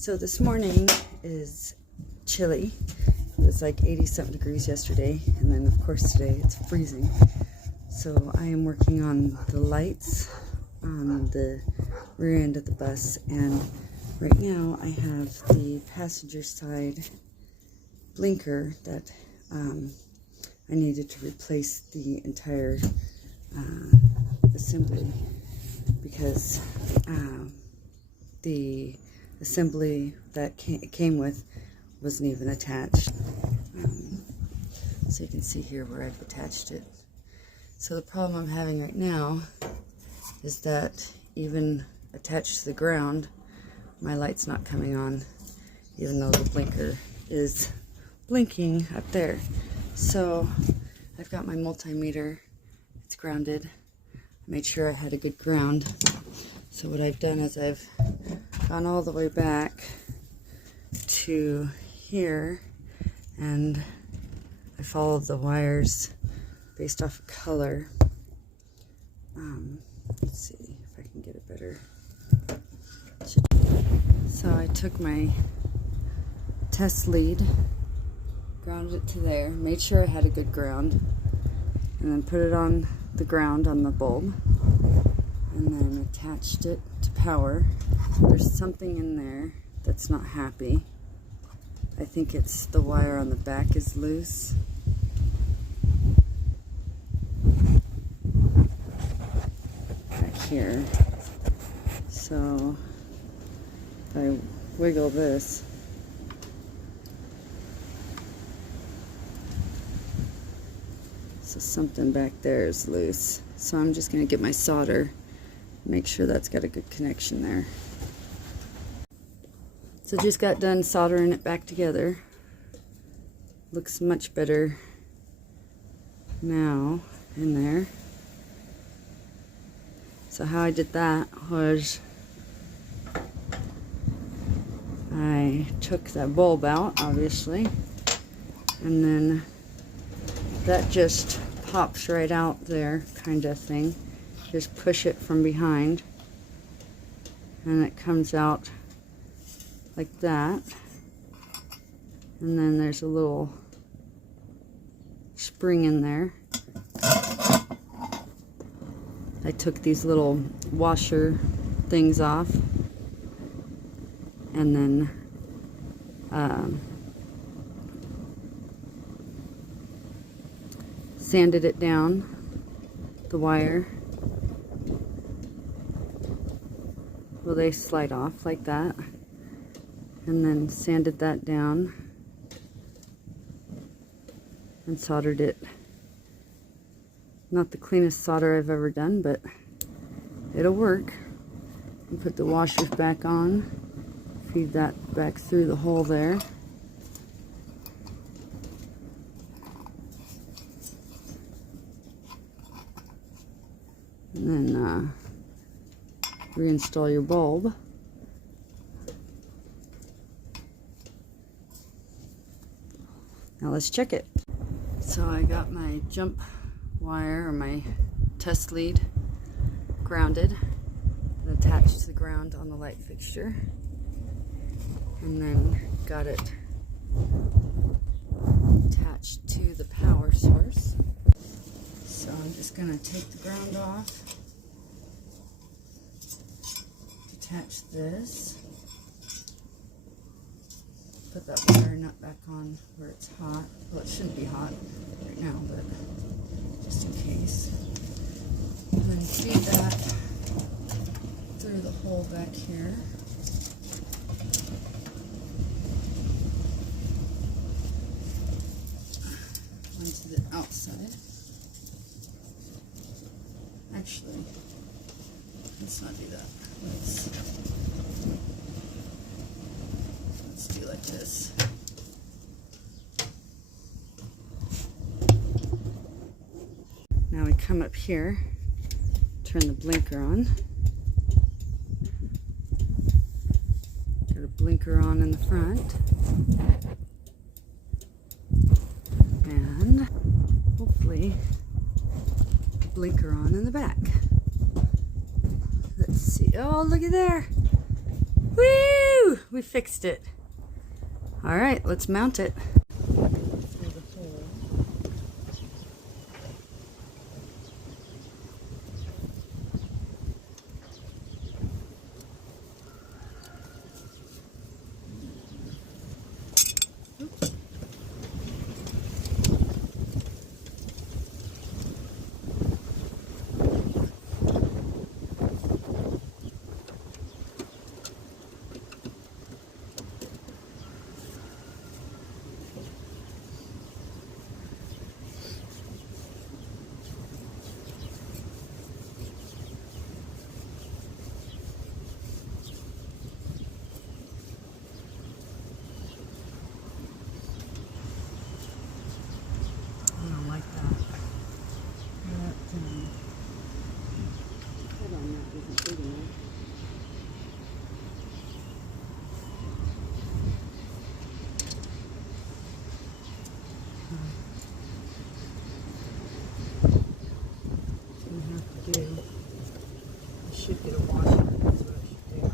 So this morning is chilly. It was like 80-something degrees yesterday, and then of course today it's freezing. So I am working on the lights on the rear end of the bus, and right now I have the passenger side blinker that I needed to replace the entire assembly because the assembly that came with wasn't even attached. So you can see here where I've attached it. So the problem I'm having right now is that even attached to the ground, my light's not coming on, even though the blinker is blinking up there. So I've got my multimeter, it's grounded. I made sure I had a good ground. So what I've done is I've gone all the way back to here, and I followed the wires based off of color. Let's see if I can get it better. So I took my test lead, grounded it to there, made sure I had a good ground, and then put it on the ground on the bulb, and then attached it to power. There's something in there that's not happy. I think it's the wire on the back is loose. Back here. So if I wiggle this, so something back there is loose. So I'm just going to get my solder, make sure that's got a good connection there. So just got done soldering it back together. Looks much better now in there. So how I did that was I took that bulb out, obviously, and then that just pops right out there, kind of thing. Just push it from behind, and it comes out like that. And then there's a little spring in there. I took these little washer things off, and then sanded it down, the wire. Well, they slide off like that, and then sanded that down and soldered it. Not the cleanest solder I've ever done, but it'll work. And put the washers back on, feed that back through the hole there. And then reinstall your bulb. Now let's check it. So I got my jump wire, or my test lead, grounded and attached to the ground on the light fixture, and then got it attached to the power source. So I'm just going to take the ground off, attach this, put that wire nut back on where it's hot. Well, it shouldn't be hot right now, but just in case. And then feed that through the hole back here. Onto the outside. Actually, let's not do that. Let's do like this. Now we come up here, turn the blinker on. Got a blinker on in the front. And hopefully a blinker on in the back. Let's see. Oh, look at there. Woo! we fixed it. All right, let's mount it. I should get a washer. That's what I should do.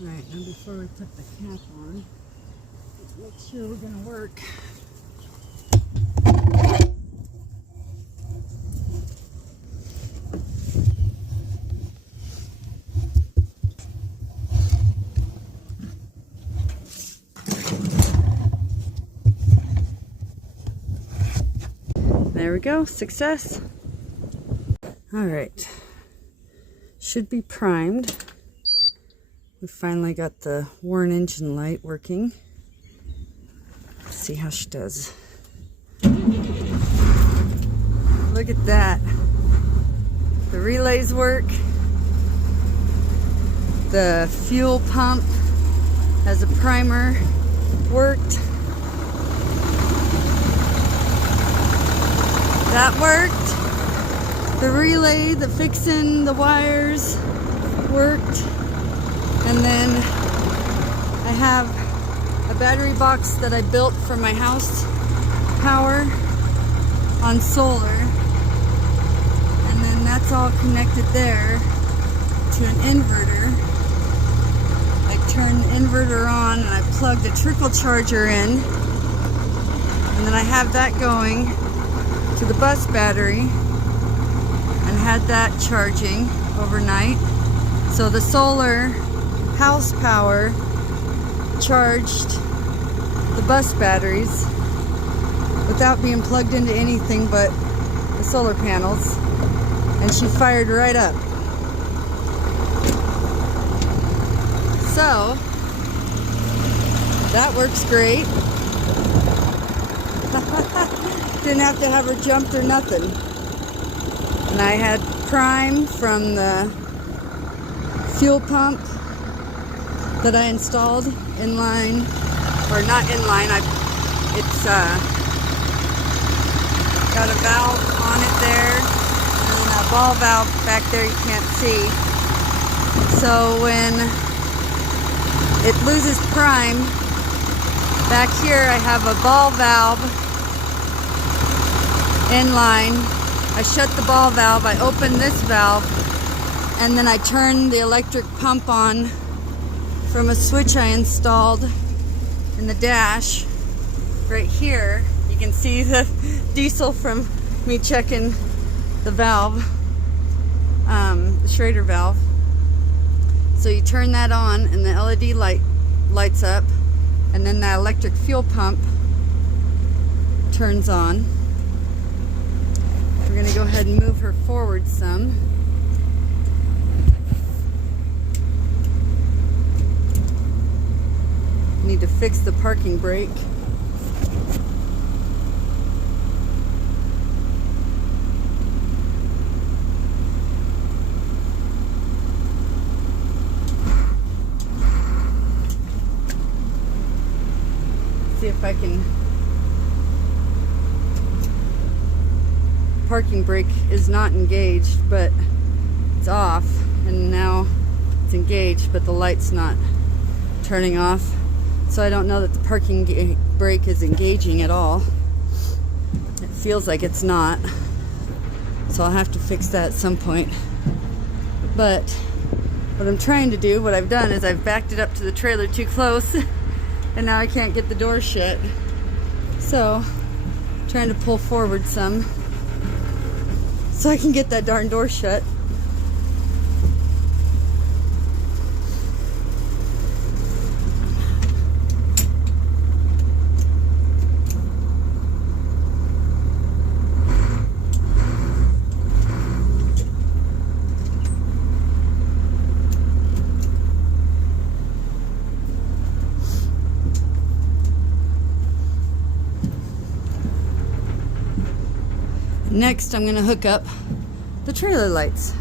All right, now before we put the cap on, let's make sure we're going to work. There we go, success. All right, should be primed. We finally got the worn engine light working. Let's see how she does. Look at that. The relays work. The fuel pump has a primer worked. That worked. The relay, the fixing the wires worked. And then I have a battery box that I built for my house power on solar. And then that's all connected there to an inverter. I turned the inverter on and I plugged a trickle charger in. And then I have that going to the bus battery and had that charging overnight. So the solar house power charged the bus batteries without being plugged into anything but the solar panels, and she fired right up. So that works great. Didn't have to have her jumped or nothing. And I had prime from the fuel pump that I installed in line, or not in line. It's got a valve on it there, and a ball valve back there you can't see. So when it loses prime, back here I have a ball valve in line I shut the ball valve, I open this valve, and then I turn the electric pump on from a switch I installed in the dash right here. You can see the diesel from me checking the valve, the Schrader valve. So you turn that on and the LED light lights up, and then the electric fuel pump turns on. We're going to go ahead and move her forward some. Need to fix the parking brake. See if I can. Parking brake is not engaged, but it's off, and now it's engaged, but the light's not turning off. So I don't know that the parking brake is engaging at all. It feels like it's not. So I'll have to fix that at some point. But what I'm trying to do, what I've done is I've backed it up to the trailer too close, and now I can't get the door shut. So I'm trying to pull forward some so I can get that darn door shut. Next, I'm going to hook up the trailer lights.